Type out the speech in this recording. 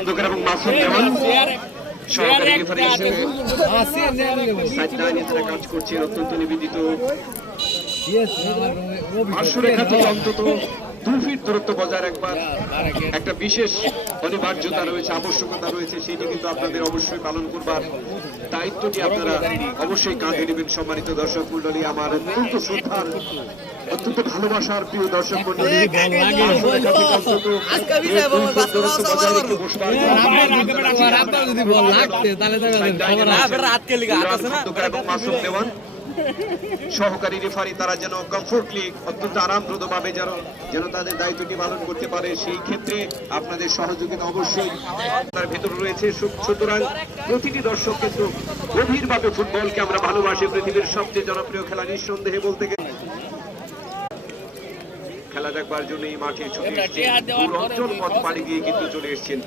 খন্দকার এবং মাসুদ দেওয়ান সহকারী রেফারি হিসেবে কাজ করছে, অত্যন্ত নিবেদিত। পার্শ্বরেখা থেকে অন্তত 2 ফিট দূরত্ব বজায় রাখবার একটা বিশেষ অনিবার্যতা রয়েছে, আবশ্যকতা রয়েছে, সেটি কিন্তু আপনাদের অবশ্যই পালন করবার দায়িত্বটি আপনারা অবশ্যই কাঁধে নেবেন। সম্মানিত দর্শক মন্ডলী, আমার অত্যন্ত শ্রদ্ধার, অত্যন্ত ভালোবাসার প্রিয় দর্শক মন্ডলী, সহকারী রেফারি তারা যেন কমফোর্টলি, অত্যন্ত আরামপ্রদ ভাবে যেন তাদের দায়িত্বটি পালন করতে পারে, সেই ক্ষেত্রে আপনাদের সহযোগিতা অবশ্যই তার ভেতর রয়েছে। সুতরাং প্রতিটি দর্শক কিন্তু গভীরভাবে ফুটবলকে আমরা ভালোবাসি। পৃথিবীর সবচেয়ে জনপ্রিয় খেলা নিঃসন্দেহে বলতে গেলে খেলা দেখবার জন্য এই মাঠে ছুটে এসেছেন, দূর অঞ্চল পথ পাড়ি দিয়ে কিন্তু চলে এসেছেন।